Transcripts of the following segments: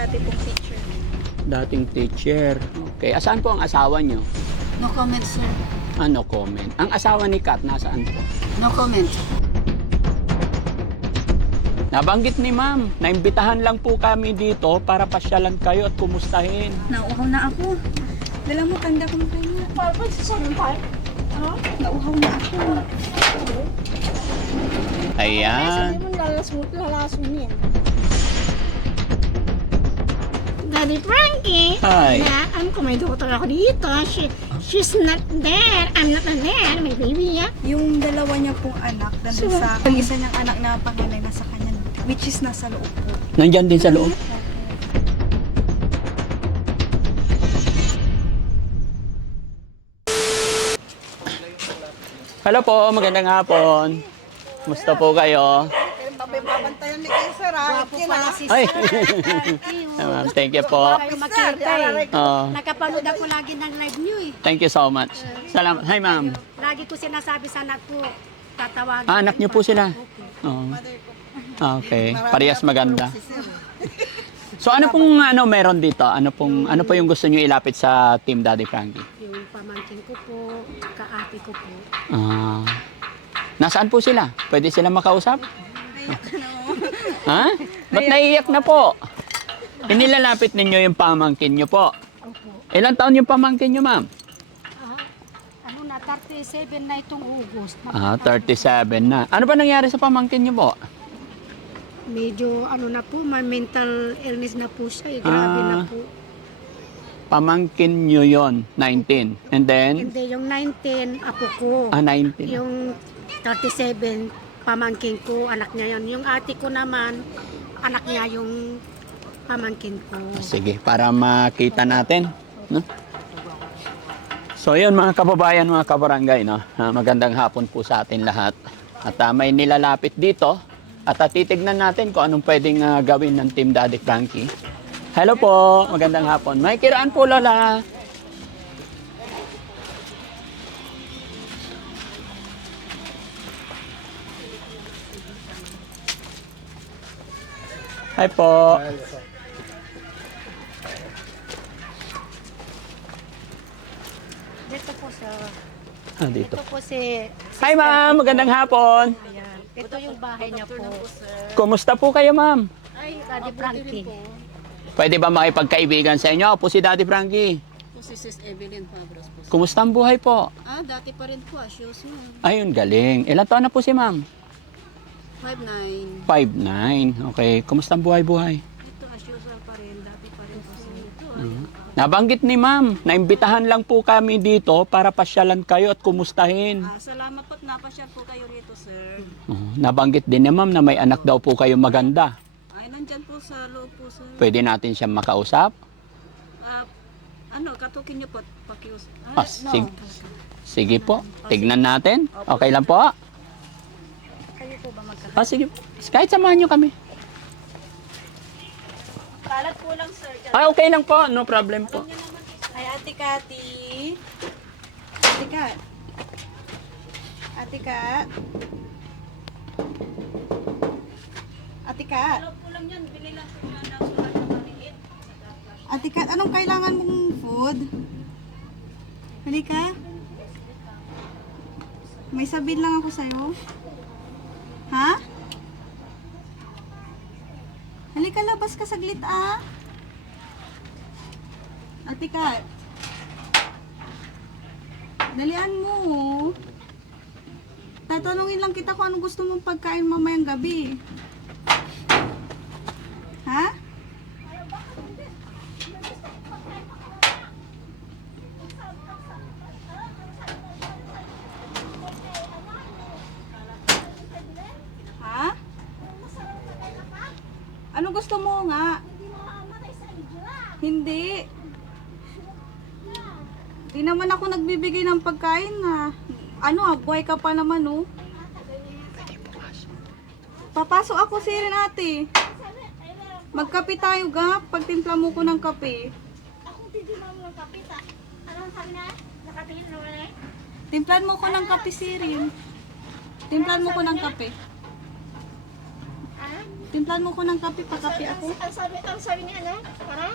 dati pong teacher. Dating teacher. Okay. Asaan po ang asawa nyo? No comment, sir. Ano comment? Ang asawa ni Kat, nasaan po? No comment. Nabanggit ni ma'am, naimbitahan lang po kami dito para pasyalan kayo at kumustahin. Nauuhaw na ako. Dala mo, tanda ko kanya. Papa, sa park? Ha? Nauuhaw na ako. Ayan. Lalason yan. Daddy Frankie. Hi. Ano ko, may doktor ako dito. She's not there. I'm not there. My baby, yeah. Yung dalawa niya pong anak, nandun sa... Yung isa niyang anak na panganay nasa kanya, which is nasa loob po. Nandyan din sa loob. Hello po, magandang hapon. Kumusta po kayo? Babantayan ni kayo, sir. Gwapo pala si Ay. Sir. Thank you po. Kayo makita eh. Oh, Nakapanood ako lagi ng live niyo eh. thank you so much. Salamat. Hi, ma'am. Lagi ko sinasabi sa anak ko, tatawagin. Anak niyo po sila? Oh. Okay. Parehas maganda. So ano pong meron dito? Ano po yung gusto niyo ilapit sa Team Daddy Frankie? Yung pamangkin ko po, kaati ko po. Ah. Nasaan po sila? Pwede sila makausap? Ha? Ba't naiiyak na po? Inilalapit ninyo yung pamangkin nyo po. Opo. Ilang taon yung pamangkin nyo, ma'am? Ano na, 37 na itong August. 37 na. Ano ba nangyari sa pamangkin nyo po? Medyo ano na po, may mental illness na po siya. Grabe na po. Pamangkin nyo yon 19. And then? Hindi, yung 19, apo ko. 19. Yung 37, pamangkin ko, anak niya yon. Yung ate ko naman, anak niya yung pamangkin ko. Sige, para makita natin. No? So yun mga kababayan, mga kabarangay, no? Magandang hapon po sa atin lahat. At may nilalapit dito. At titignan natin kung anong pwedeng gawin ng Team Daddy Frankie. Hello po, magandang hapon. May kiraan po, Lola. Hi po. Dito po sa... Dito. Ito po si... Hi ma'am, magandang hapon. Ayan. Ito yung bahay niya po. Kumusta po kayo ma'am? Ay, Daddy Frankie. Pwede ba makipagkaibigan sa inyo? Ako po si Daddy Frankie. Po si Sis Evelyn Fabros po. Kumusta ang buhay po? Dati pa rin po, shows mo. Ayun, galing. Ilan taon na po si ma'am? 5'9". 5'9". Okay. Kumusta ang buhay-buhay? Ito, usual pa rin. Dati pa rin po siya. Ito, Nabanggit ni ma'am, naimbitahan lang po kami dito para pasyalan kayo at kumustahin. salamat po't napasyal po kayo rito, sir. Nabanggit din ni ma'am na may anak daw po kayo maganda. Ay, nandyan po sa loob po, sir. Pwede natin siyang makausap? Katukin niyo po, pakius. Sige po, tignan natin. Okay lang po? Kayo po ba magkakasama? Sige. Kahit samahan nyo kami. Kalat po lang, sir. Okay lang po. No problem po. Ay, Ate Kati. Ate Kat. Ate Kat. Ate Kat. Ate Kat, anong kailangan mong food? Halika. May sabihin lang ako sa'yo. Ha? Halika, labas ka saglit Ate Kat. Dalian mo. Tatanungin lang kita kung anong gusto mong pagkain mamayang gabi. Ha? Ha? Ano gusto mo nga? Hindi. Di naman ako nagbibigay ng pagkain buhay ka pa naman Papasok ako sirin ate. Magkape tayo ga, pagtimpla mo ko ng kape. Ako titignan mo ng kape. Anong sabi na? Nakatingin naman eh. Timplan mo ko ng kape sirin. Timplan mo ko ng kape. Ah? Timplahan mo ko ng kape, pakape ako. Ang sabi ni ano? Para?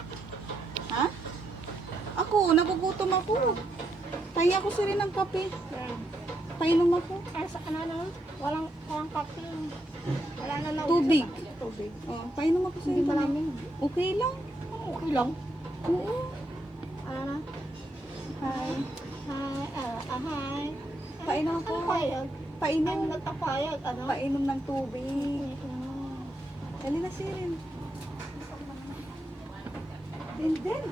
Ha? Ako, nagugutom ako. Pahinga ko sila ng kape. Painom ako. Ay, sa kanano? Walang kape. Wala na na. Tubig. Tubig. Oh, painom ako sila. Hindi malamig. Okay lang. Okay lang. Oo. Ano na? Hi. Hi. Painom ako. Ano payag? Painom. Ano nagpapayag? Ano? Painom ng tubig. Dali na Sirin. And then,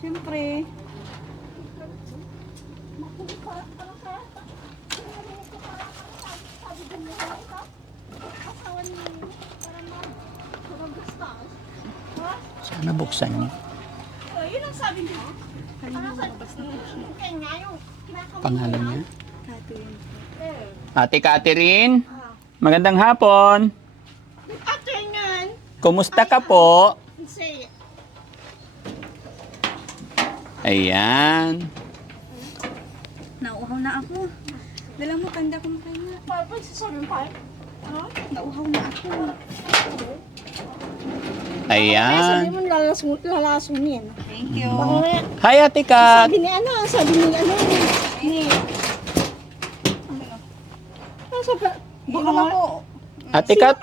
siyempre, Sana buksan niyo. Yun ang sabi niyo. Ano sabi? Kaya nga yung Pangalan niya? Catherine. Ate Catherine, magandang hapon. afternoon. Kumusta ka po? Say, Ayan. Nauuhaw na ako. Dala mo, tanda ko makahinga. purple sa sabi pa. Ano? Nauuhaw na ako. Ayan. Sabi mo lalasunin. Thank you. Hi, Ate Kat. Sabi ni ano, sabi ni ano, ni... Ano sabi? Baka Inom mo, ako. Ate Kat.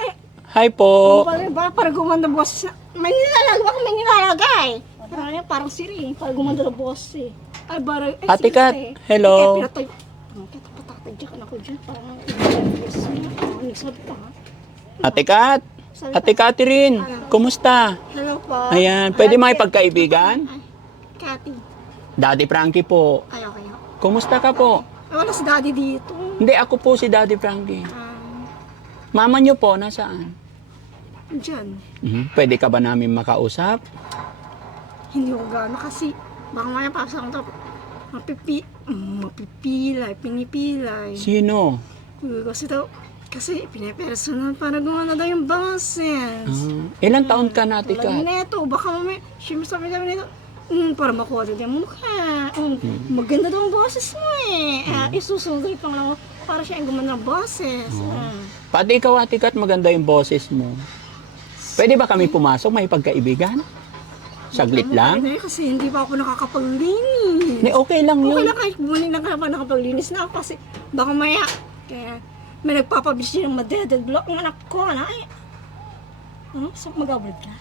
Hi po. para gumanda boss. May nilalagay, baka may nilalagay. Parang siri, para gumanda na boss eh. Ay, bara, ay, Ate sige, Kat, eh. hello. Kaya pinatay. Kaya patatadyakan ako dyan. Parang boss niya. Parang nagsabi pa. Ate Kat. Sabi Ate pa, Catherine, kumusta? hello po. Ayan, pwede makipagkaibigan? Ay, Cathy. Daddy Frankie po. Ay, okay. Kumusta ka po? Ay, wala si daddy dito. Hindi, ako po si Daddy Frankie. Mama niyo po, nasaan? Diyan. Pwede ka ba namin makausap? Hindi ko gano'n kasi baka maya papasa ko ito. Mapipilay, pinipilay. Sino? Kasi pinipersonal para gumana daw yung boses. Ilang taon ka na, Ate Tulad Kat? nito, baka mamaya, siyempre sabi nito, para makuha daw yung mukha. Maganda daw ang boses mo eh. Isusunod pa lang ako para siya yung gumana ng boses. Pati ikaw, Ate Kat, maganda yung boses mo. Pwede ba kami pumasok, may pagkaibigan? Saglit lang? Hindi, kasi hindi pa ako nakakapaglinis. Okay lang Okay yun. lang kahit bumalik lang pa nakapaglinis na ako kasi baka maya. Kaya may nagpapabis din ng madeded block ng anak ko. Ay, ano? So, mag-abroad ka?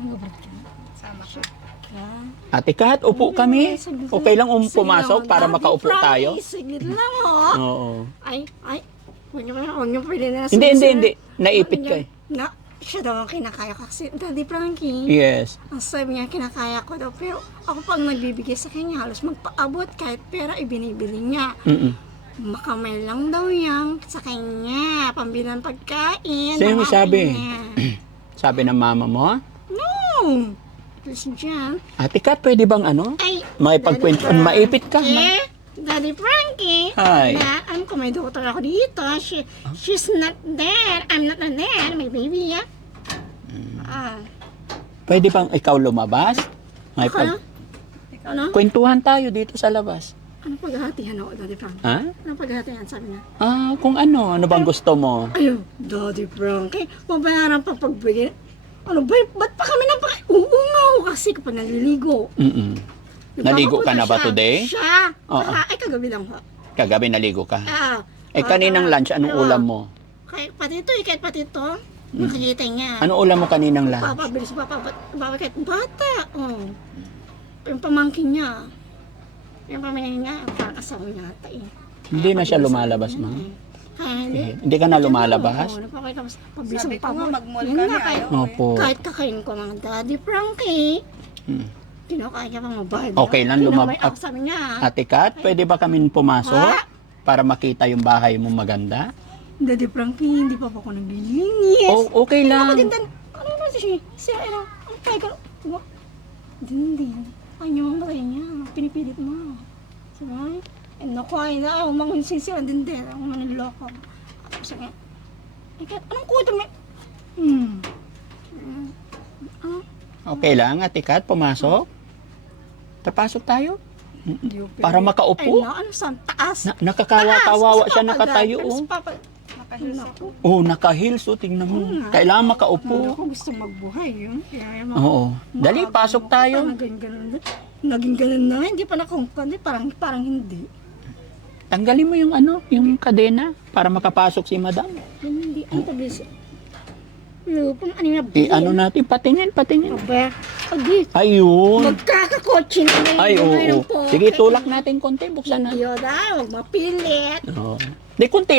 Mag-abroad ka? Sama ko. Ate Kat, upo kami. Okay lang pumasok para makaupo Promise, tayo? Siglit lang oh. Oo. Ay, huwag niyo pwede na Hindi. Naipit ka eh. Na, siya daw ang kinakaya ko kasi Daddy Frankie. Yes. Ang sabi niya, kinakaya ko daw. Pero ako pag nagbibigay sa kanya, halos magpaabot kahit pera ibinibili niya. Makamay lang daw yan sa kanya. Pambili ng pagkain. Sino ng may sabi? akin niya. Sabi ng mama mo? No! Please dyan. Ate Kat, pwede bang ano? Ay, Makipagkwento. Daddy Maipit ka. Frankie, Daddy Frankie. Hi. Na, ko may doktor ako dito. She's not there. I'm not there. May baby, yeah. Pwede bang ikaw lumabas? Ano? Kwentuhan tayo dito sa labas. Ano paghahatihan ako, Daddy Frankie? Ha? Ano paghahatihan, sabi niya? Kung ano bang gusto mo? Ayun, Daddy Frankie, mabayaran pa pagbigay. Ano ba, ba't pa kami uungaw kasi kapag naliligo? Naligo ka na ba today? Siya. Oo. Ay, kagabi lang ho. Kagabi naligo ka. Ah, Kaninang lunch, anong ulam mo? kahit pati ito, kahit pati ito, makikita niya. Anong ulam mo kaninang lunch? Papabilis, kahit bata. Oh. Yung pamangkin niya. Yung pamangkin niya, parang asawa niya ata eh. Hindi na siya lumalabas, ma. Hindi. Hindi ka na lumalabas? Oo, nagpakita ko sa pabilis Sabi ng ko nga, pabot. mag-mall Yun kami, na, kahit- ayaw. Opo. Kahit kakain ko mga Daddy Frankie, Hmm. kinakain niya pa mabayad. Okay lang lumab- Ako sabi niya. Ate Kat, pwede ba kami pumasok? Para makita yung bahay mo maganda? Daddy Frankie, hindi pa ako naglilinis. Okay Ako lang. din, ano ba siya, ano tayo ka, din. Ay, yung bagay niya, pinipilit mo. Sabi nga, naku, ay na, ako mga sisiran din, ako maniloko. At sabi nga, anong kuto may, Okay lang, Ate Kat, pumasok? Papasok tayo? Para makaupo? Ay, ano, saan, taas. Nakakawa-kawawa siya nakatayo. Tapos Oh. Nakahils ako. Oh, naka-heels. Oh, tingnan mo. Kailangan Hindi makaupo. ako gusto magbuhay yun. Kaya Oo. Dali, pasok tayo. Naging ganun. Naging ganun na. Hindi pa nakungkandi. Parang hindi. Tanggalin mo yung ano, yung kadena para makapasok si madam. Hindi. Ang pabilis. Lupang ano yung Ano natin, patingin. Aba. Agi. Ayun. Magkakakotse na ngayon. Ay, oo. Sige, tulak natin konti. Buksan Hindi natin. yun ah. Huwag mapilit. Oo. Di, konti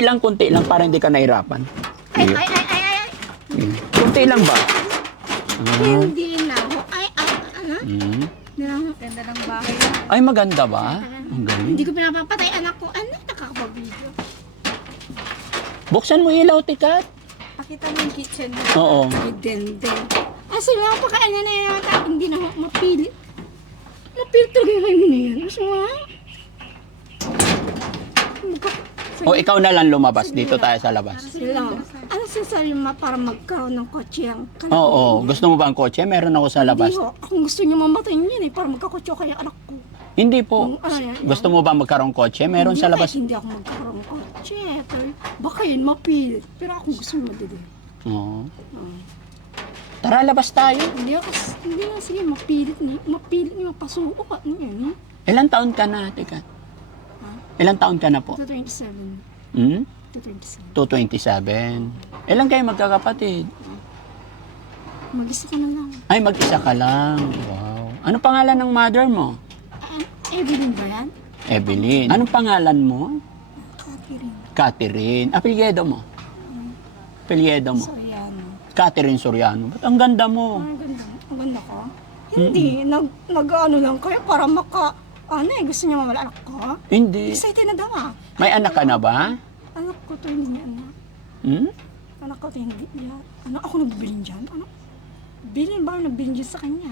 lang para hindi ka nahirapan. Ay, Ayun. ay. Konti lang ba? Hindi na ako. Ay, ano? Mm. Hindi na ako. Ganda ng bahay na. Ay, maganda ba? Ang galing. Hindi ko pinapapatay anak ko. Ano? Nakakapag-video. Buksan mo ilaw, tikat. Pakita mo yung kitchen mo. Oo. Ay, dendeng. Asa nga pa kaya na yan. Hindi na ako mapilit. Mapilit talaga yung kayo mo na yan. Asa nga? O, ikaw na lang lumabas. Dito tayo sa labas. Sila. Ano sasabi mo para magkaroon ng kotse ang kanak Oo. Gusto mo ba ang kotse? Meron ako sa labas. Hindi ho. Kung gusto niyo mamatay niyo yan para magkakotse kaya anak ko. Hindi po. Ano yan? Gusto mo ba magkaroong kotse? Meron Hindi, sa labas. kahit hindi ako magkaroon ng kotse. Pero baka yun mapilit. Pero ako gusto mo madali. Oo. Tara, labas tayo. Hindi na sige mapilit niyo mapasuko ka. Ano yan? Ilang taon ka na, tikat? Ilang taon ka na po? 27. Hmm? 27. 227. Ilang kayo magkakapatid? Mag-isa ka na lang. Ay, mag-isa ka lang. Wow. Anong pangalan ng mother mo? Evelyn ba yan? Evelyn. Anong pangalan mo? Catherine. Catherine. Apelyido mo? Apelyido mo? Soriano. Catherine Soriano. Ba't ang ganda mo? Ang ganda. Ang ganda ko? Hindi. Nag-ano lang kayo para gusto niya mamala anak ko? Hindi. Excited na daw ah. May anak ka na ba? Anak ko to hindi niya anak. Hmm? Anak ko to hindi niya. Ano ako nagbilin dyan? Ano? Bilin ba ako nagbilin dyan sa kanya?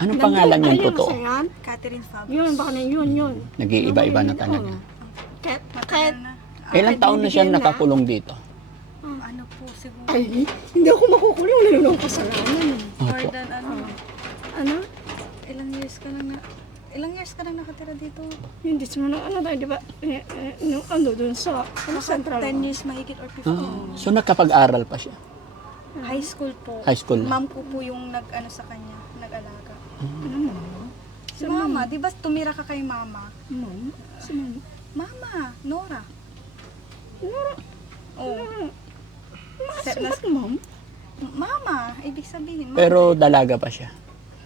Anong pangalan yung totoo? Yan? Catherine Fabs. Yun, baka na yun. Nag-iiba-iba na talaga. Kahit, Ilang taon na siya bibigyan na. nakakulong dito? Ano po siguro. ay, hindi ako makukulong. Wala naman akong kasalanan. More Opo. than ano. Ano? Ilang years ka lang nakatira dito? Hindi sa ano tayo, di ba? Nung doon sa central. 10 years mahigit or 15. So nakapag-aral pa siya? High school po. High school na? Ma'am ko po yung nag-ano sa kanya, nag-alaga. Ano? Si mama, di ba tumira ka kay mama? Ma'am? Si ma'am? Mama, Nora. Nora? Oh. Ba't ma'am? Mama, ibig sabihin. Mama. Pero dalaga pa siya.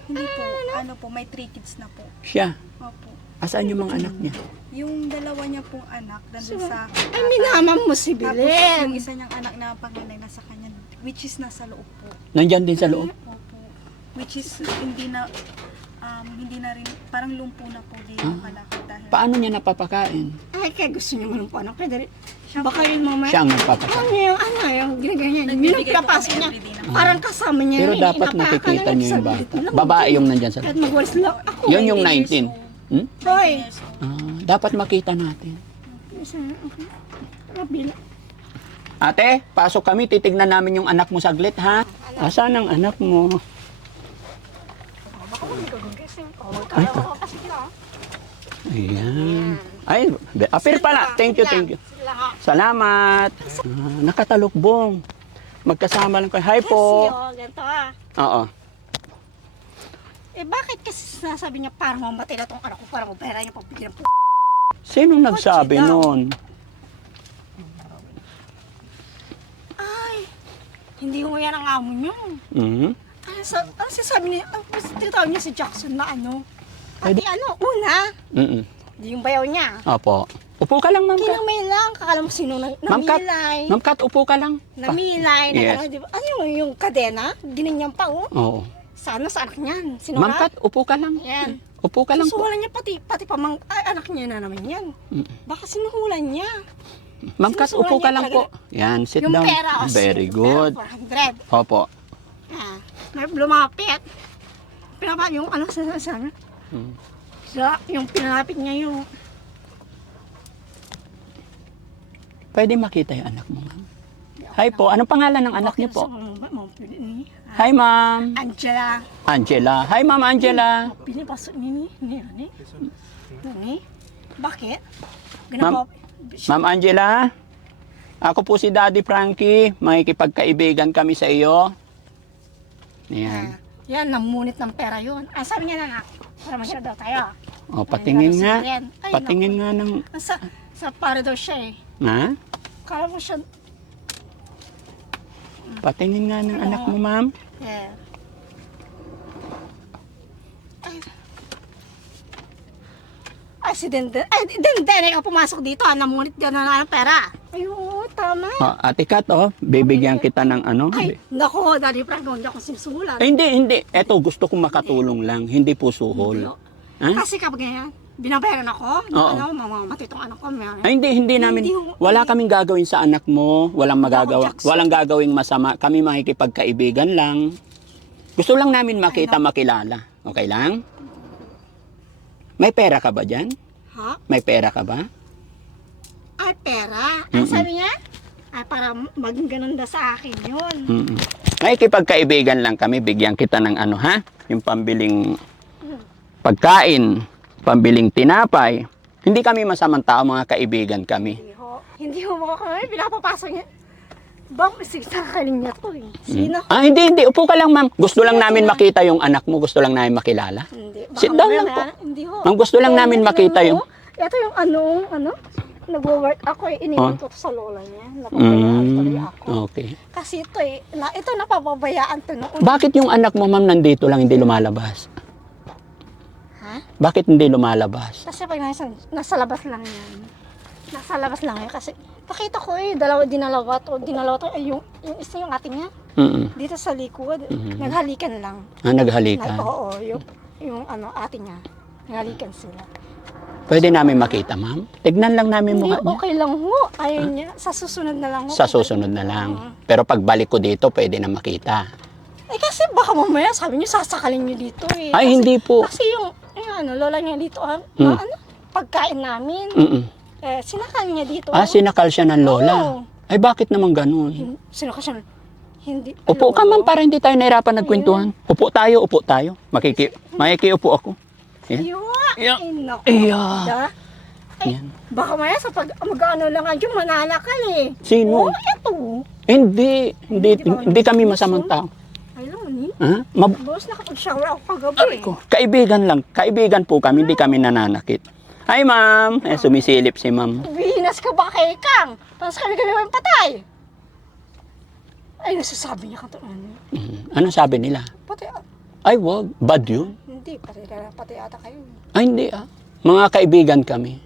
Hindi po, ano po, may 3 kids na po. Siya? Opo. Asaan yung mga anak niya? Yung dalawa niya pong anak, nandun sa... Ay, minamam mo si Tapos Belen. yung isa niyang anak na panganay nasa kanya, which is nasa loob po. Nandyan din sa loob? Opo. Which is hindi na rin, parang lumpo na po, di makalakad dahil... Paano niya napapakain? Ay, kaya gusto niya mo ng paano. Kaya dali. Baka yun mamaya. Siya ang nagpapakain. Yung ginaganya. Yung Nagbibigay po pinapasok kami niya. everyday ng Parang kasama niya. Pero yun, dapat inapakan nakikita niya niyo yung sa bata. dito lang. Babae yung nandyan sa Kahit loob. mag-walis lang ako. Yun yung 19 years 19. old. Hmm? Hoy. 19 years old. Dapat makita natin. Okay. Mabila. Ate, pasok kami. Titignan namin yung anak mo saglit, ha? Asan ang anak mo? Baka magagawin kasi. Kaya ko kasi sila. Ayan. Ay, apir pala. Thank you. Sila ha. Salamat. Nakatalukbong. Magkasama lang kayo. Hi po. Kasi ganito ah. Oo. Eh bakit kasi sinasabi niya parang mamatay na tong anak ko para mapera niya pagbigyan ng Sino nagsabi daw. nun? Ay, hindi mo yan ang amo niyo. Mhm. Ano sasabi niya? Tinatawag niya si Jackson na ano? Pati Pwede- una, Mhm. di yung bayaw niya. Opo. Upo ka lang, Ma'am Kat. Kinamay lang, kakala mo sino Ma'am Kat. namilay. Ma'am Kat, upo ka lang. Namilay, Yes. di ba? Ano yung kadena? Ginanyan pa oh. Oo. Sana sa anak niyan. Sino Ma'am Kat, upo ka lang. Yan. Upo ka lang po. Susuhulan niya pati anak niya na naman yan. Mm. Baka sinuhulan niya. Ma'am Kat, upo ka Sinusulan lang niya po. Yan, sit Yung down. pera, Very good. 400. Opo. Ah, may lumapit. Pinapa yung ano sa Mm. yung pinalapit niya yung Pwede makita yung anak mo, ma'am. Hi po. Anong pangalan ng anak niyo po? Ah, Hi, ma'am. Angela. Angela. Hi, ma'am Angela. Pinipasok ni. Nani? Bakit? Ma'am- Ma'am Angela, Ako po si Daddy Frankie. Makikipagkaibigan kami sa iyo. Ayan. Yan, namunit ng pera yun. Ah, sabi niya na, para masyado daw tayo. O, patingin nga. Ay, Patingin nga ng... Sa para daw siya eh. Ha? Kala mo siya, Patingin nga ng anak mo, ma'am. yeah. Ay, si Denden. Ay, Denden, ikaw pumasok dito. Namunit ka na ng pera. Ay, oo, tama. O, Ate Kat, bibigyan kita ng ano. Ay, naku, Daddy Frank, huwag niya akong sinusulan. Ay, hindi. Eto, gusto kong makatulong lang. Hindi po suhol. Ha? Kasi kapag ganyan, binabayaran ako, Oo. mamamatay itong anak ko. Ay, hindi namin. Wala kaming gagawin sa anak mo. Walang magagawa. Jackson. Walang gagawing masama. Kami makikipagkaibigan lang. Gusto lang namin makita, makilala. Okay lang? May pera ka ba dyan? Ha? May pera ka ba? Ay, pera. Ang sabi niya? Ay, para maging ganun daw sa akin yun. Mm-mm. Makikipagkaibigan lang kami. Bigyan kita ng ano, ha? Yung pambiling pagkain, pambiling tinapay. Hindi kami masamang tao, mga kaibigan kami. Hindi ho mo kami, pinapapasok niya. Bang, sakaling niya to eh. Sino? Hindi. Upo ka lang, ma'am. Gusto lang namin makita yung anak mo. Gusto lang namin makilala. Hindi. Sit down lang po. Hindi ho. Ma'am, gusto lang namin makita yung... Ito yung ano, nag-work ako eh. Iniwan ko to sa lola niya. Napabayaan tuloy ako. Okay. Kasi ito eh, ito napapabayaan to noon. Bakit yung anak mo, ma'am, nandito lang, hindi lumalabas? Ha? Bakit hindi lumalabas? Kasi pag nasa labas lang yan. Nasa labas lang yan kasi pakita ko eh, dinalawa to, ay, yung isa yung ating niya. Dito sa likod, naghalikan lang. Naghalikan. Oo, yung ating niya. Naghalikan sila. Pwede namin makita, ma'am? Tignan lang namin Hindi, mukha niya. okay lang ho. Ayaw niya. Sa susunod na lang ho. Sa susunod na lang. Pero pagbalik ko dito, pwede na makita. Eh kasi baka mamaya sabi niyo sasakalin niyo dito eh. Ay, hindi po. Kasi yung lola niya dito, pagkain namin. Sinakal niya dito. Sinakal siya ng lola. Oo. Ay, bakit naman ganun? Sinakal siya. Hindi. Upo ka, ma'am, para hindi tayo nahirapan nagkwentuhan. Upo tayo. Makikiupo ako. Yan. Ay, naku. Iya. Da? Ay, Yan. baka maya sa mag-ano lang yung manalakal eh. Sino? Oo, eto. Hindi kami masamang tao. Ay, alam mo ni. Ha? Boss, nakapag-shower ako kagabi. Kaibigan lang. Kaibigan po kami, hindi kami nananakit. Hi, ma'am. Sumisilip si ma'am. Bihinas ka ba kay Kang? Tapos kami may patay. Ay, nasasabi niya ka to. Ano sabi nila? Patay. Ay, wag. Bad yun. Hindi, patay ata kayo. Ay, hindi Mga kaibigan kami.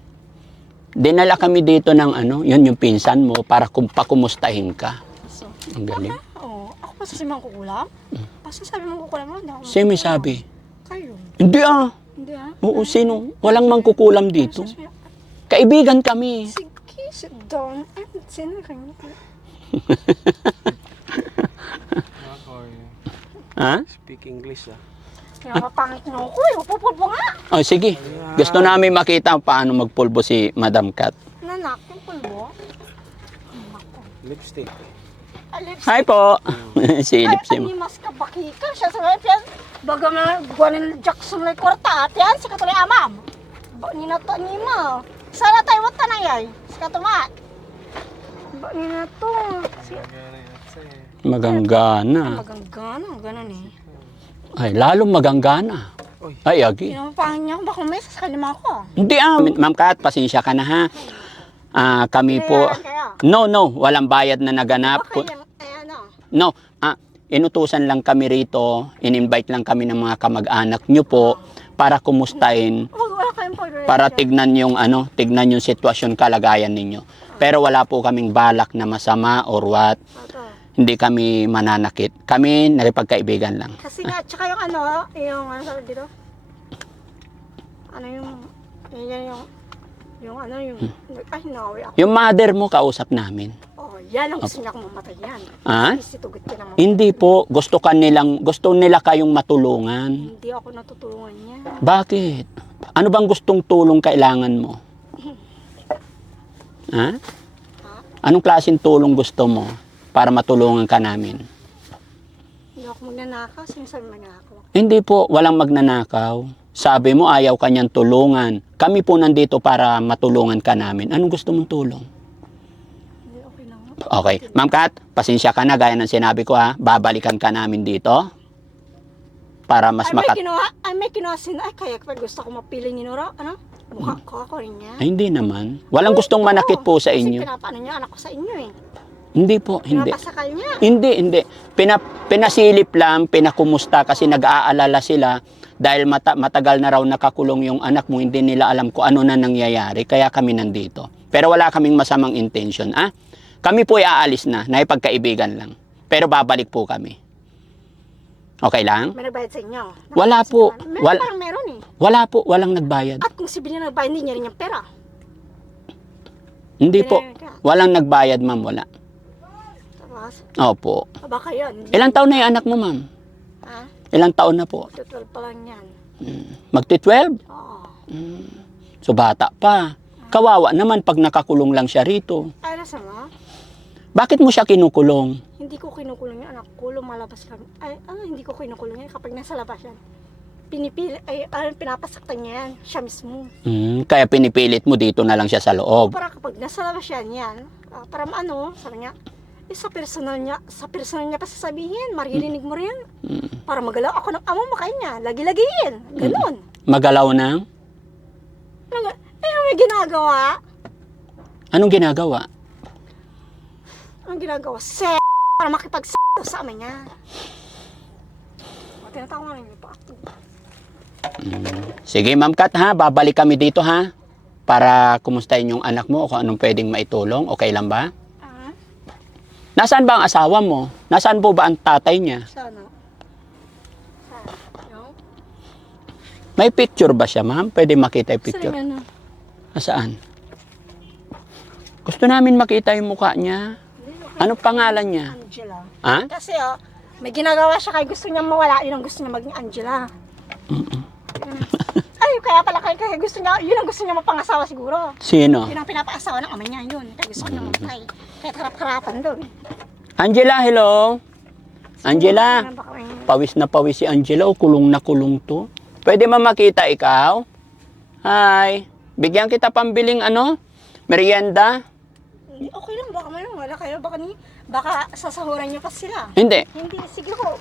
Dinala kami dito ng yun yung pinsan mo para pakumustahin ka. So, Ang galing. oo. Ako pa sa simang kukulam? Kasi sabi mong kukulam mo, hindi ako Sino mangkukulam. sabi? Kayo. Hindi Hindi Oo, sino? Walang mangkukulam dito. Kaibigan kami. Sige, sit down. Ay, sino kayo? Ha? Speak English Kaya mapangit na ako eh. Upupulpo nga. Oh, sige. Gusto namin makita paano magpulbo si Madam Kat. Nanak, yung pulbo. Nako. Lipstick. Alips. Hi po. Silip si Ay, Ma. animas ka bakika. Siya sa mga piyan. Baga na guwanin Jackson na kwarta. At yan, si katuloy amam. Ba, ninato ni ma. Sana tayo wata na yay. Si katumat. Ba, ninato. Maganggana. Maganggana, ganun eh. Ay, lalong maganggana. Ay, agi. Pinapapangan niya ako, baka may sasalima ko. Hindi Ma'am Kat, pasensya ka na ha. Kami po, Kaya, no, walang bayad na naganap. okay lang, ano. No, inutusan lang kami rito, in-invite lang kami ng mga kamag-anak nyo po para kumustahin, Wala kayong pag-ready. para tignan yung sitwasyon, kalagayan ninyo. Pero wala po kaming balak na masama or what. Hindi kami mananakit. Kami nakipagkaibigan lang. Kasi nga, tsaka yung ano sabi dito? Ano yung ay, nawi ako. Yung mother mo, kausap namin. Oh, yan ang gusto niya kong mamatay yan. Ha? Isitugot ka naman. Hindi po. Gusto nila kayong matulungan. Hindi ako natutulungan niya. Bakit? Ano bang gustong tulong kailangan mo? Ha? Anong klaseng tulong gusto mo para matulungan ka namin? Hindi ako magnanakaw. Sinasabi magnanakaw. Hindi po. Walang magnanakaw. Sabi mo ayaw kanyang tulungan. Kami po nandito para matulungan ka namin. Anong gusto mong tulong? Hindi, okay lang. Okay. Ma'am Kat, pasensya ka na. Gaya ng sinabi ko ha. Babalikan ka namin dito. Para mas may kinuha sin, ay, kaya pag gusto ko mapiling ni Nora, ano? Mukha ko ako rin niya. Ay, hindi naman. Walang gustong manakit po sa inyo. Kasi pinapaano niya anak ko sa inyo eh. Hindi po, hindi. Pinapasakal niya. Hindi. Pinasilip lang, pinakumusta kasi nag-aalala sila dahil matagal na raw nakakulong yung anak mo, hindi nila alam kung ano na nangyayari, kaya kami nandito. Pero wala kaming masamang intention. Kami po ay aalis na, naipagkaibigan lang. Pero babalik po kami. Okay lang? May nagbayad sa inyo. Wala po. Parang meron eh. Wala po, walang nagbayad. At kung si Billy nagbayad, hindi niya rin yung pera. Hindi po. Walang nagbayad, ma'am, wala. Tapos, Opo. baka yun. Ilang taon na yung anak mo, ma'am? Ha? Ilang taon na po? 12 pa lang yan. Magti-12? Oo. So bata pa. Kawawa naman pag nakakulong lang siya rito. Ay, nasa mo? Bakit mo siya kinukulong? Hindi ko kinukulong yung anak ko, lumalabas lang. Ay, hindi ko kinukulong yan kapag nasa labas yan. Pinapasaktan niya yan, siya mismo. Kaya pinipilit mo dito na lang siya sa loob. Para kapag nasa labas yan, para sabi niya, sa personal niya pa sasabihin, maririnig mo rin. Para magalaw ako ng amo makay niya, lagi-lagiin, ganun. Magalaw ng? May ginagawa. Anong ginagawa? Ang ginagawa, para makipag sa ama niya. Tinatawanan niyo pa ako. Sige, Ma'am Kat, ha? Babalik kami dito, ha? Para kumustahin yung anak mo o kung anong pwedeng maitulong. Okay lang ba? Nasaan ba ang asawa mo? Nasaan po ba ang tatay niya? Sana. No? May picture ba siya, ma'am? Pwede makita yung picture. Saan? Nasaan? Gusto namin makita yung mukha niya. Ano pangalan niya? Angela. Ha? Kasi may ginagawa siya kaya gusto niya mawala. Yun ang gusto niya maging Angela. Ay, kaya pala kaya gusto niya, yun ang gusto niya mapangasawa siguro. Sino? Yun ang pinapaasawa ng ama niya, yun. Kaya gusto niya mamatay. Kaya harap-harapan doon. Angela, hello? Angela, pawis na pawis si Angela o kulong na kulong to. Pwede ba makita ikaw? Hi. Bigyan kita pambiling merienda? Okay lang, baka may wala kayo. Baka sasahuran niyo pa sila. Hindi. Hindi, sige ho.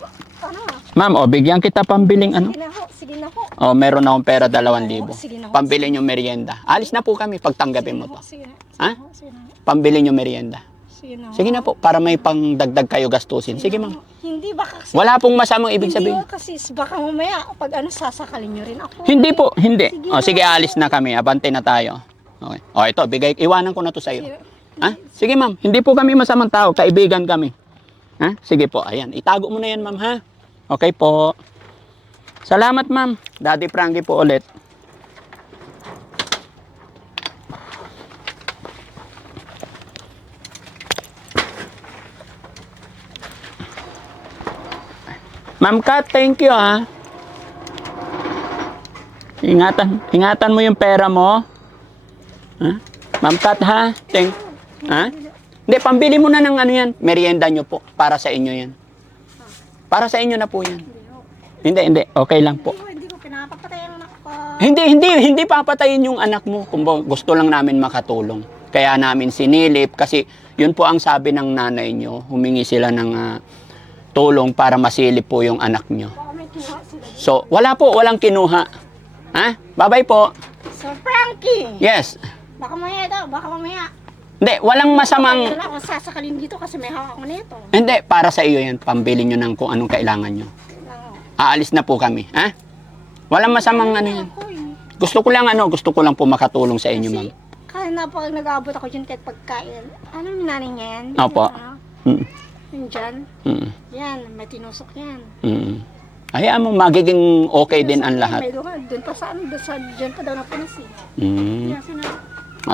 Ma'am, bigyan kita pambiling Sige na ho. Meron akong pera 2,000. Sige na ho. Pambili nyo merienda. Alis na po kami pag tanggapin mo to. Sige na. Ha? Sige na. Pambili nyo merienda. Sige na. Sige na po, para may pangdagdag kayo gastusin. Sige, ma'am. Hindi, baka kasi... Wala pong masamang ibig sabihin. Hindi kasi baka mamaya pag sasakalin niyo rin ako. Hindi po, hindi. Sige Sige, alis na kami. Abante na tayo. Okay. Ito, iwanan ko na to sa'yo. Ha? Sige, ma'am. Hindi po kami masamang tao. Kaibigan kami. Ha? Sige po. Ayan. Itago mo na yan, ma'am, ha? Okay po. Salamat, ma'am. Daddy Frankie po ulit. Ma'am Kat, thank you, ha? Ingatan mo yung pera mo. Ha? Ma'am Kat, ha? Ha? Hindi, pambili mo na ng yan. Merienda nyo po. Para sa inyo yan. Para sa inyo na po yan. Hindi. Okay lang po. Hindi ko pinapapatay ang anak ko. Hindi papatayin yung anak mo. Kung gusto lang namin makatulong. Kaya namin sinilip. Kasi yun po ang sabi ng nanay nyo. Humingi sila ng tulong para masilip po yung anak nyo. Baka may kinuha sila. So, walang kinuha. Ha? Bye-bye po. Sir Frankie! Yes. Baka mamaya. Hindi, walang masamang... Hindi na ako sasakalin dito kasi may hawak ako nito. Hindi, para sa iyo yan. Pambili nyo ng kung anong kailangan nyo. Aalis na po kami. Ha? Walang masamang yan. Gusto ko lang po makatulong sa inyo, ma'am. Kaya na pag nag-aabot ako dyan kahit pagkain. Ano yung nanay niya yan? Opo. Yung dyan? Yan, may tinusok yan. Hayaan mo, magiging okay din ang lahat. May doon pa dyan pa daw na punas eh. Yan,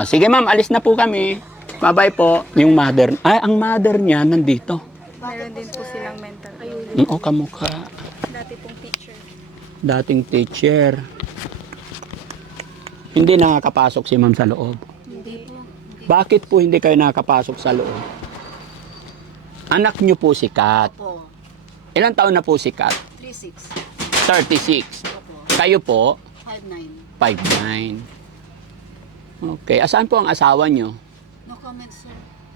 Sige, ma'am, alis na po kami. Bye-bye po. Yung mother. Ang mother niya nandito. Meron din po silang mental. Kamukha. Dati pong teacher. Dating teacher. Hindi nakakapasok si ma'am sa loob. Hindi po. Bakit po hindi kayo nakakapasok sa loob? Anak niyo po si Kat. Opo. Ilang taon na po si Kat? 36. 36. Opo. Kayo po? 59. 5'9". Okay. Asaan po ang asawa niyo? No comment, sir.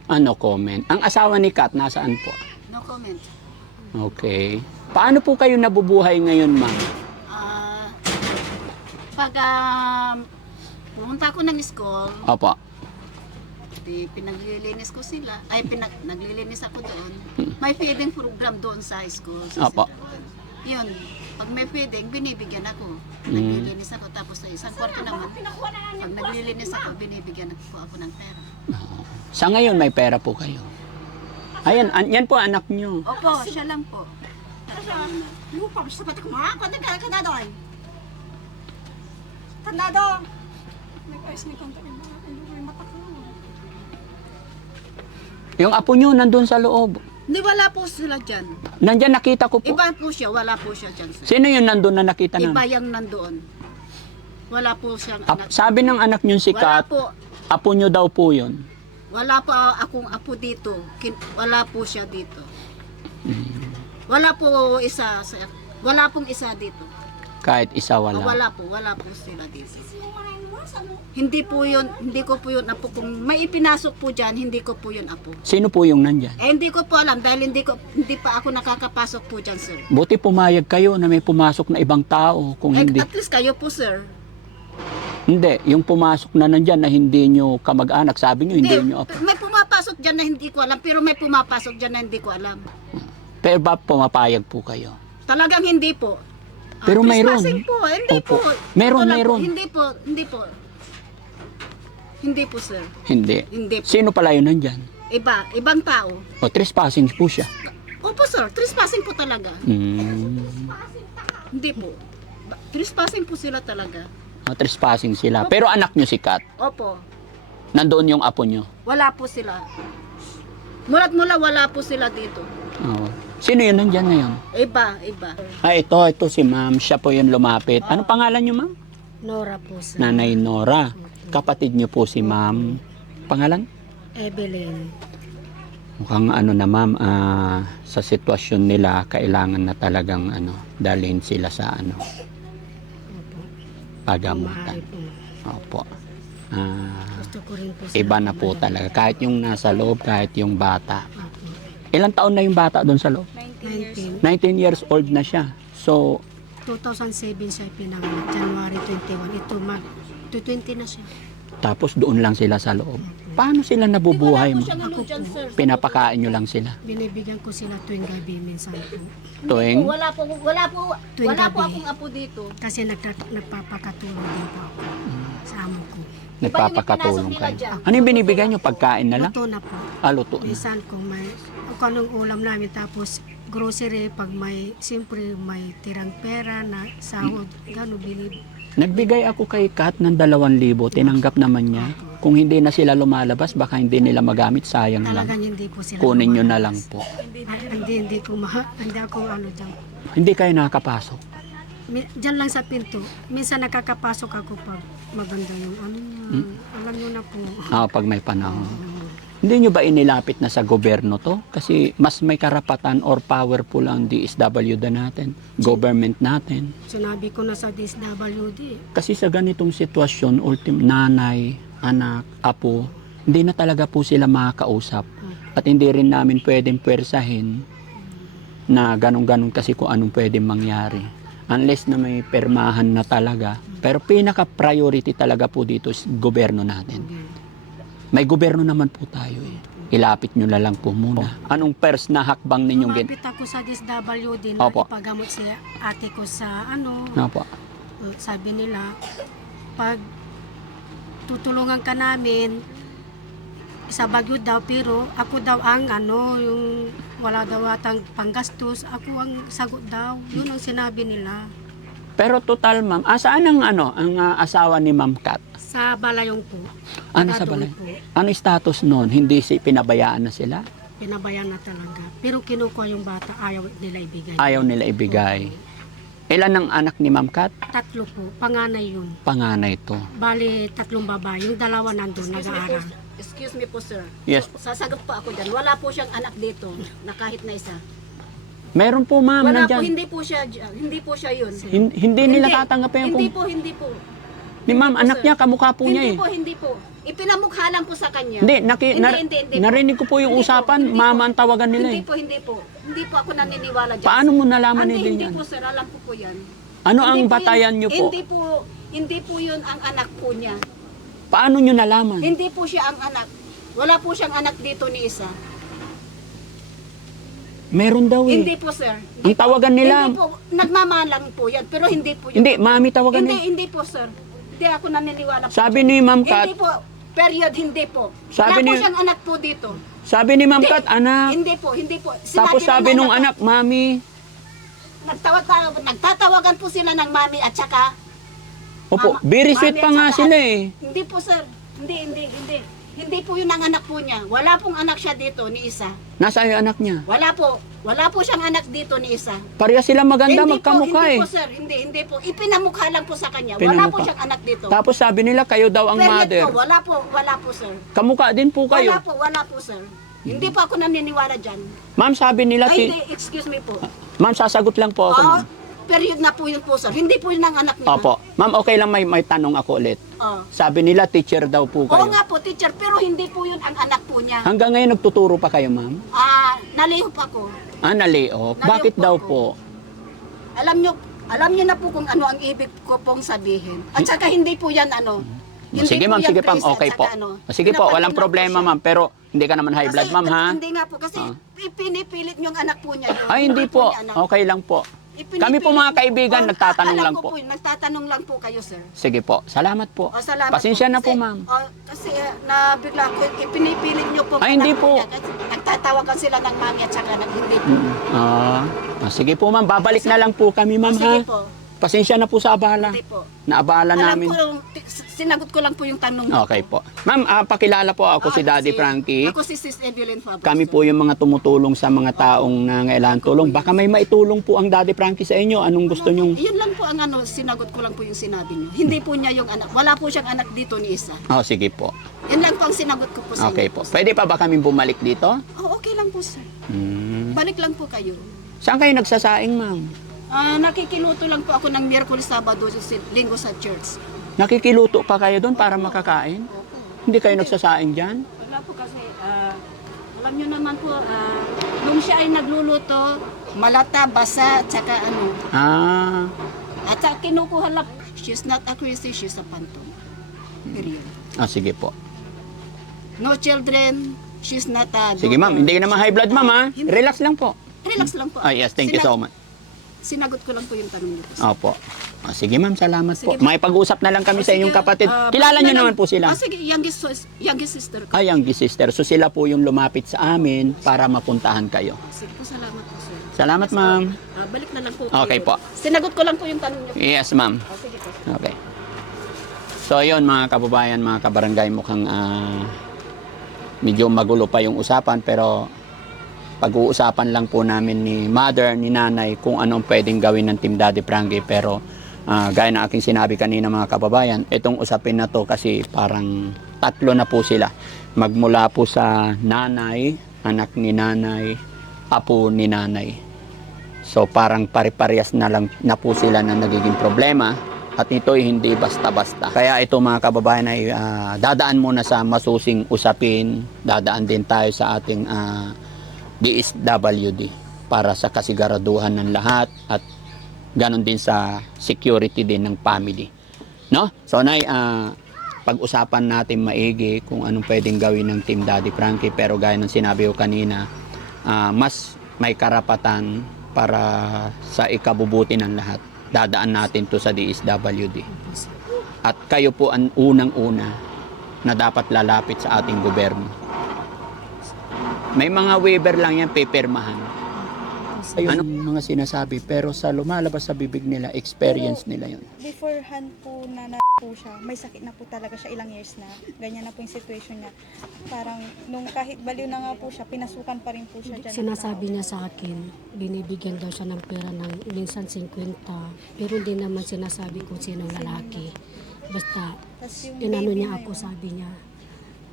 Ano comment? Ang asawa ni Kat, nasaan po? No comment. Okay. Paano po kayo nabubuhay ngayon, ma'am? Pag pumunta ako ng school, Opo. pinaglilinis ko sila. Naglilinis ako doon. May feeding program doon sa school. Opo. Yun. Pag may feeding, binibigyan ako. Naglilinis ako. Tapos sa isang kwarto naman, pag naglilinis ako, binibigyan ako ng pera. Sa ngayon, may pera po kayo. Ayan, yan po anak nyo. Opo, siya lang po. Lupa, sa pati ko mga kwenta ka na doon. Tanda doon. Nag-ayos ni konta yung mata ko. Yung apo nyo nandun sa loob. Hindi, wala po sila dyan. Nandyan nakita ko po. Iba po siya, wala po siya dyan. Sir. Sino yung nandun na nakita Iba namin? yung nandoon. Wala po siyang anak. Sabi ng anak nyo si Wala Kat, po. apo nyo daw po yun. Wala pa akong apo dito. Wala po siya dito. Wala po isa. Wala pong isa dito. Kahit isa wala. Wala po sila dito. Hindi po yun, hindi ko po yun apo. Kung may ipinasok po dyan, hindi ko po yun apo. Sino po yung nandyan? Hindi ko po alam dahil hindi pa ako nakakapasok po dyan, sir. Buti pumayag kayo na may pumasok na ibang tao. Kung hindi, At least kayo po, sir. hindi. Yung pumasok na nandyan na hindi nyo kamag-anak, sabi nyo, hindi nyo apo. May pumapasok dyan na hindi ko alam, pero may pumapasok dyan na hindi ko alam. Pero ba pumapayag po kayo? Talagang hindi po. Pero mayroon. Trespassing po, hindi Opo. po. Meron, Wala po, meron. Hindi po. Hindi po, sir. Hindi. Hindi po. Sino pala yun nandyan? Ibang tao. O, trespassing po siya. Opo, sir. Trespassing po talaga. Hindi po. Trespassing po sila talaga. O, trespassing sila. Pero anak nyo si Kat, Opo. nandoon yung apo nyo. Wala po sila. Mula't mula wala po sila dito. O. Sino yun nandyan ngayon? Iba. Ito si ma'am. Siya po yung lumapit. Ano pangalan nyo, ma'am? Nora po, sir. Nanay Nora. Kapatid nyo po si ma'am. Pangalan? Evelyn. Mukhang ano na ma'am, sa sitwasyon nila, kailangan na talagang dalhin sila sa pagamutan. Opo. Gusto ko rin po Iba na po talaga. Kahit yung nasa loob, kahit yung bata. Ilang taon na yung bata doon sa loob? 19. 19 years old na siya. So, 2007 siya pinanganak, January 21. Ito 20 na siya. tapos doon lang sila sa loob. Paano sila nabubuhay mo? Ako po, Pinapakain nyo lang sila. Binibigyan ko sila tuwing gabi minsan po. Tuwing? Wala po Tuwing gabi. akong apo dito. Kasi nagpapakatulong din po ako sa amo ko. Nagpapakatulong Iba yung kayo. pinasok nila Ano yung binibigay nyo? Pagkain na lang? Luto na po. Luto na. Minsan kung anong ulam namin tapos grocery pag siyempre may tirang pera na sahod, gano'n binibigay. Nagbigay ako kay Kat ng 2,000. Tinanggap naman niya. Kung hindi na sila lumalabas, baka hindi nila magamit. Sayang lang. Talagang hindi po sila. Kunin nyo na lang po. Hindi ako dyan. Hindi kayo nakakapasok. Diyan lang sa pinto. Minsan nakakapasok ako pag maganda yung niya. Alam nyo na po. Pag may panahon. Hindi nyo ba inilapit na sa gobyerno to? Kasi mas may karapatan or powerful ang DSWD natin, government natin. Sinabi ko na sa DSWD. Kasi sa ganitong sitwasyon, nanay, anak, apo, hindi na talaga po sila makakausap. At hindi rin namin pwedeng pwersahin na ganun-ganun kasi kung anong pwedeng mangyari. Unless na may permahan na talaga. Pero pinaka-priority talaga po dito is gobyerno natin. May gobyerno naman po tayo eh. Ilapit nyo na lang po muna. Anong first na hakbang ninyong Lumapit ako sa DSWD na Opo. ipagamot si ate ko sa Opo. sabi nila, pag tutulungan ka namin, sa Baguio daw, pero ako daw ang yung wala daw atang panggastos, ako ang sagot daw. Yun ang sinabi nila. Pero total ma'am, saan ang ang asawa ni Ma'am Kat? Sa Balayong po. Ano sa Taga doon balay? po. Ano status noon? Hindi pinabayaan na sila? Pinabayan na talaga. Pero kinukuha yung bata, ayaw nila ibigay. Ayaw nila ibigay. Ilan ang anak ni Ma'am Kat? 3 po, panganay yun. Panganay to. Bali, 3 babae. Yung 2 nandun, nag-aaral. Excuse me po, sir. Yes. Sasagot po ako dyan. Wala po siyang anak dito na kahit na isa. Meron po ma'am, Wala po, nandyan. hindi po siya yun. Hindi nila tatanggapin Hindi kung... po. Di ma'am, anak niya, kamukha po niya eh. Hindi po. Ipinamukha lang po sa kanya. Hindi, Hindi po. narinig ko po yung Hindi po, usapan, hindi po. mama ang tawagan nila eh. Hindi po. Hindi po ako naniniwala dyan. Paano mo nalaman Hindi nila yan? po sir, alam ko po yan. Ano ang Hindi po batayan yun- niyo po? Hindi po yun ang anak po niya. Paano niyo nalaman? Hindi po siya ang anak. Wala po siyang anak dito ni isa. Meron daw eh. Hindi po sir. Ang tawagan nila, Hindi po. Nagmamalang po yan. Pero hindi po yun. hindi, mami tawagan nila. Hindi po sir. Hindi ako naniniwala po. Sabi ni Ma'am Kat, Hindi po. Period, hindi po. Sabi Wala po ni- siyang anak po dito. sabi ni Ma'am Kat, anak. Hindi po. Tapos sabi nung anak, mami, Nagtatawagan po sila ng mami at saka opo, Mama, very sweet mami pa at nga saka sila at- eh. Hindi po sir. Hindi. Hindi po yun ang anak po niya. Wala pong anak siya dito ni isa. Nasaan yung anak niya? Wala po. Wala po siyang anak dito ni isa. Pareha sila maganda, magkamukha hindi eh. po sir. Hindi po. Ipinamukha lang po sa kanya. Wala po Pinamukha. siyang anak dito. Tapos sabi nila, kayo daw ang Period mother. po. Wala po sir. Kamukha din po kayo. Wala po sir. Hindi po ako naniniwala dyan. Ma'am, sabi nila, Ay, hindi. Excuse me po. ma'am, sasagot lang po ako. Oh, Ma'am. period na po yun po sir. Hindi po yun ang anak niya. Opo. Ma'am, okay lang may tanong ako ulit. Oh. Sabi nila, teacher daw po Oo kayo. nga po, teacher, pero hindi po yun ang anak po niya. Hanggang ngayon nagtuturo pa kayo, ma'am? Nalihop ako. Naliok. Naliok Bakit po daw ako. po? Alam niyo na po kung ano ang ibig ko pong sabihin. At saka hindi po yan ano. Sige po ma'am, yan sige ma'am, Chris, at okay po. saka ano, Sige po, walang pinapaliwanag ko problema siya. ma'am, pero hindi ka naman high blood Kasi, ma'am ha? Hindi nga po, kasi pinipilit niyo ang anak po niya. Yun. Ay hindi po, niya anak. okay lang po. Ipinipilit Kami po mga niyo kaibigan, nagtatanong alam lang ko po. Nagtatanong lang po kayo, sir. Sige po, salamat po. Salamat Pasensya na po Kasi- ma'am. kasi nabigla ko, ipinipilit niyo po. Ay, hindi anak po. niya. Kasi nagtatawagan sila ng mami at saka hindi po. Sige po ma'am, babalik na lang po kami ma'am ha. Sige po. Pasensya na po sa abala. Hindi po. Naabala Alam namin. ko, sinagot ko lang po yung tanong niyo. Okay po. Ma'am, pakilala po ako si Daddy Frankie. Ako si Sis Evelyn Fabregas. Kami po yung mga tumutulong sa mga taong nangailangan tulong. Baka may maitulong po ang Daddy Frankie sa inyo. Anong gusto nyong? Yun lang po ang ano, sinagot ko lang po yung sinabi niyo. Hindi po niya yung anak. Wala po siyang anak dito ni isa. Oh, sige po. Yun lang po ang sinagot ko po sa Okay inyo. po. Pwede pa ba kami bumalik dito? Okay lang po sir. Hmm. Balik lang po kayo. Saan kayo nagsasaing, ma'am? Nakikiluto lang po ako ng Miyerkules, Sabado, Linggo sa church. Nakikiluto pa kayo doon para makakain? Hindi kayo nagsasaing dyan? Wala po kasi, alam niyo naman po, nung siya ay nagluluto, malata, basa, tsaka ano. At saka kinukuha lang, she's not a Christian, she's a phantom. Period. Sige po. No children, she's not a Sige ma'am, hindi ka naman high blood ma'am ha? Hindi. Relax lang po. Relax lang po. Yes, thank you so much. Sinagot ko lang po yung tanong niyo po. Opo. Sige ma'am, salamat po. Sige, May pag-usap na lang kami sa inyong kapatid. Kilala niyo naman po sila. Sige, youngest sister ko. Youngest sister. So sila po yung lumapit sa amin para mapuntahan kayo. Sige po, salamat po sir. Salamat ma'am. Balik na lang po. Okay kayo. po. Sinagot ko lang po yung tanong niyo. Yes ma'am. Sige po. Okay. So yun mga kababayan, mga kabarangay, mukhang medyo magulo pa yung usapan pero pag-uusapan lang po namin ni mother, ni nanay kung anong pwedeng gawin ng Team Daddy Frankie pero gaya ng aking sinabi kanina mga kababayan, itong usapin na to kasi parang tatlo na po sila. Magmula po sa nanay, anak ni nanay, apo ni nanay. So parang pare-parehas na lang na po sila na nagiging problema. At ito'y hindi basta-basta. Kaya ito mga kababayan ay dadaan muna sa masusing usapin. Dadaan din tayo sa ating DSWD para sa kasiguraduhan ng lahat at ganon din sa security din ng family. No? So Nay, pag-usapan natin maigi kung anong pwedeng gawin ng Team Daddy Frankie pero gaya ng sinabi ko kanina, mas may karapatan para sa ikabubuti ng lahat. Dadaan natin to sa DSWD. At kayo po ang unang-una na dapat lalapit sa ating gobyerno. May mga waiver lang yan, pipirmahan. Ayun ang mga sinasabi, pero sa lumalabas sa bibig nila, experience nila yun. Beforehand po na po siya, may sakit na po talaga siya ilang years na. Ganyan na po yung situation niya. Parang nung kahit baliw na nga po siya, pinasukan pa rin po siya dyan. ng Sinasabi tao. niya sa akin, binibigyan daw siya ng pera ng minsan 50, pero hindi naman sinasabi kung sinong lalaki. Basta, Tas yung inano baby niya na ako, yun, sabi niya,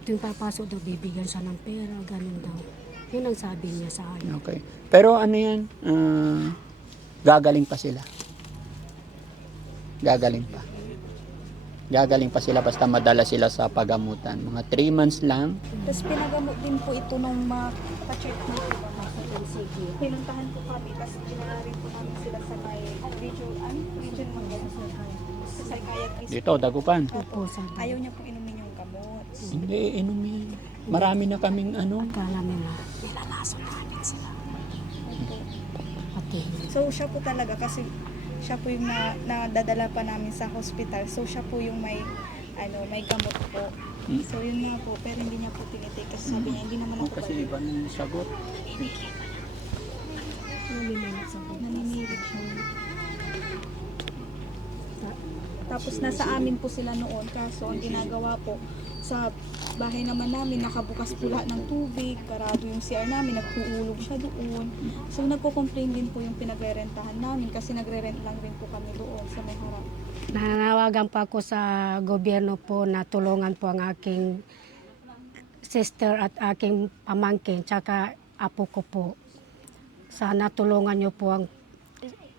tuwing papasok daw, bibigyan siya ng pera, ganun daw. Yun ang sabi niya sa akin. Okay. Pero ano yan, gagaling pa sila. Gagaling pa. Gagaling pa sila basta madala sila sa pagamutan. Mga 3 months lang. Tapos pinagamot din po ito nung mga ka-treatment ko ba? Pinuntahan po kami, tapos ginaarin po namin sila sa may region mga sa psychiatrist. Dito, Dagupan. Opo, sabi. Ayaw niya po inumin yung gamot. Hindi, inumin. Marami na kaming ano. Kala nila, nilalaso namin sila. Pati. So siya po talaga kasi siya po yung nadadala pa namin sa hospital. So siya po yung may gamot po. So yun nga po, pero hindi niya po tinitake kasi sabi niya hindi naman ako Kasi iba na yung sagot. naninirig siya. Tapos nasa amin po sila noon, kaso ang ginagawa po sa bahay naman namin, nakabukas po lahat ng tubig, karado yung CR namin, nagpuulog siya doon. So nagko-complain din po yung pinagre-rentahan namin kasi nagre-rent lang din po kami doon sa may harap. Nananawagan pa ako sa gobyerno po na tulungan po ang aking sister at aking pamangkin, tsaka apo ko po. Sana tulungan niyo po ang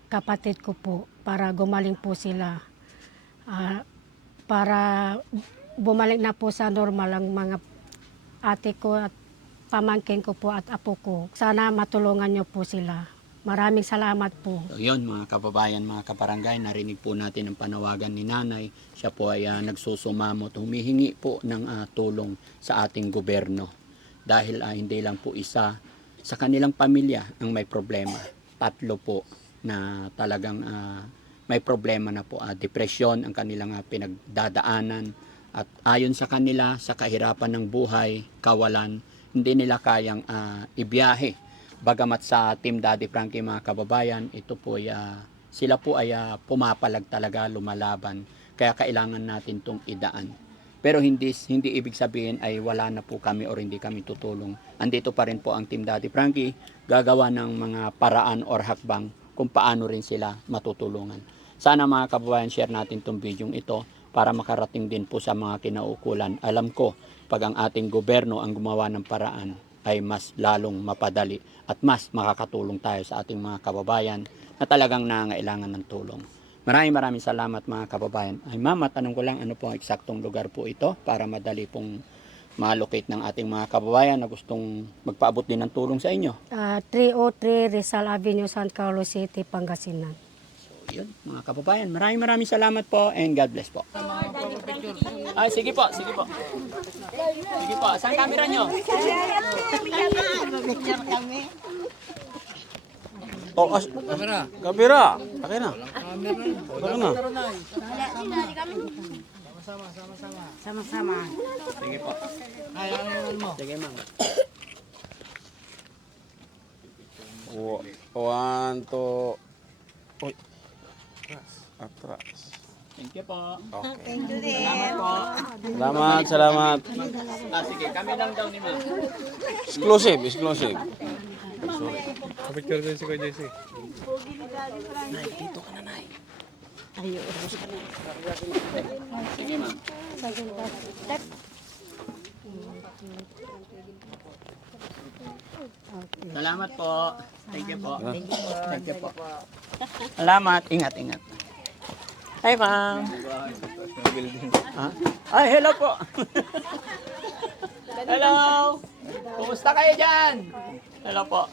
kapatid ko po para gumaling po sila. Para bumalik na po sa normal ang mga ate ko at pamangkin ko po at apo ko. Sana matulungan niyo po sila. Maraming salamat po. So yun mga kababayan, mga kabarangay, narinig po natin ang panawagan ni nanay. Siya po ay nagsusumamo at humihingi po ng tulong sa ating gobyerno. Dahil hindi lang po isa sa kanilang pamilya ang may problema. 3 po na talagang may problema na po. Depresyon ang kanilang pinagdadaanan. At ayon sa kanila, sa kahirapan ng buhay, kawalan, hindi nila kayang ibiyahe. Bagamat sa Team Daddy Frankie mga kababayan, ito po sila po ay pumapalag talaga, lumalaban. Kaya kailangan natin itong idaan. Pero hindi ibig sabihin ay wala na po kami or hindi kami tutulong. Andito pa rin po ang Team Daddy Frankie, gagawa ng mga paraan or hakbang kung paano rin sila matutulungan. Sana mga kababayan, share natin itong video ito para makarating din po sa mga kinaukulan. Alam ko, pag ang ating gobyerno ang gumawa ng paraan, ay mas lalong mapadali at mas makakatulong tayo sa ating mga kababayan na talagang nangangailangan ng tulong. Maraming salamat mga kababayan. Ay ma'am, tanong ko lang ano po ang eksaktong lugar po ito para madali pong ma-locate ng ating mga kababayan na gustong magpaabot din ng tulong sa inyo. 303 Rizal Avenue, San Carlos City, Pangasinan. So yun mga kababayan, maraming salamat po and God bless po. Ay, sige po. Sige po, saan camera nyo? Oh, kamera. Akin na. Sama-sama. Sige po. Sige, ma'am. 1, 2. Uy. Atras. Thank you po. Okay. Salamat po. Salamat. Sige, kami lang daw ni ma'am. Exclusive. Picture din si Kuya JC. Sige, ma'am. Salamat po. Thank you po. Thank you po. Salamat. Ingat. Hi, ma'am. Ay, hello po. Hello. Kumusta kayo dyan? Hello po.